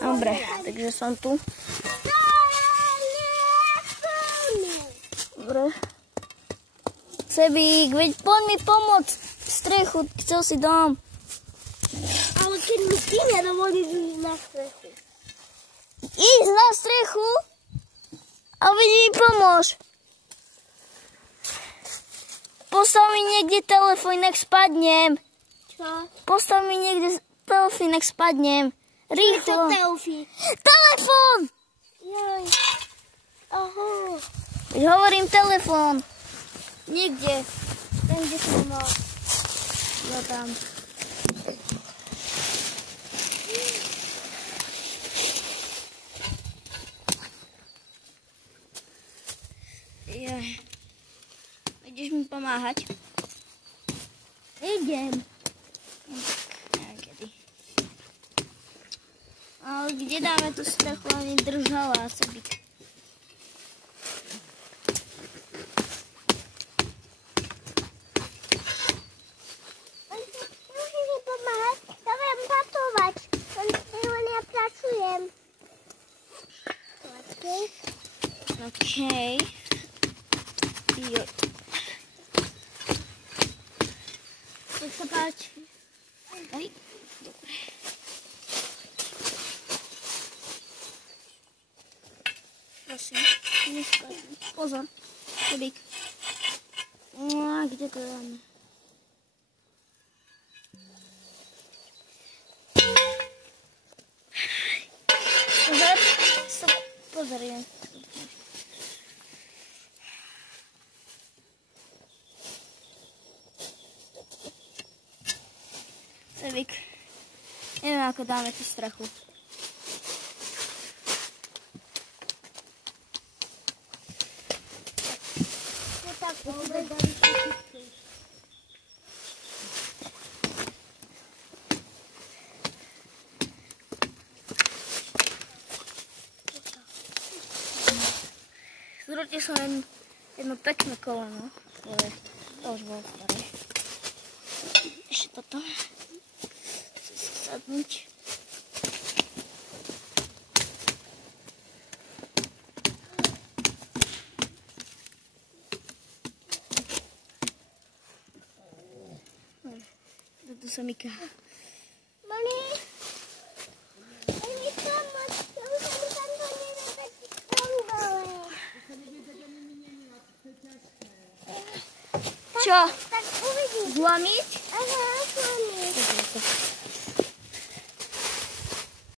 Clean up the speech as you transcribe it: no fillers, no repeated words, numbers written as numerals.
Dobre, takže som tu. Dobre. Sebík, veď poď mi pomôcť. Strechu, chcel si dom. Ale keď mi ty nedovolíš ísť na strechu. Ísť na strechu? A veď mi pomôž. Postav mi niekde telefón, nech spadnem. Čo? Postav mi niekde telefón, nech spadnem. Rýchlo. Čo telefón? Telefón! Joj. Aha. Veď hovorím telefón. Niekde. Ten, kde som mal. No tam. Jaj. Ideš mi pomáhať? Idem. Neviem kedy. Ale kde dáme tú strechu? Ani držala Sebík. Musíš mi pomáhať. Ja viem patovať. Len ja pracujem. Okej. Joj. Nech sa páči. Aj, dobre. Prosím, nespadni. Pozor, Sebík. No, kde to dáme? Pozor, pozor, jen. Sebík, neviem, ako dáme tú strechu. No tak, dobre. Zrútil som jedno pekné koleno, ale to už bolo staré. Ešte toto. Chcem si sadnúť. Toto sa mi ká. Mami, daj mi pomôcť. Ja už som tam to nerobať strongole. Čo? Tak uvidíš. Zlomiť? Aha, zlomiť.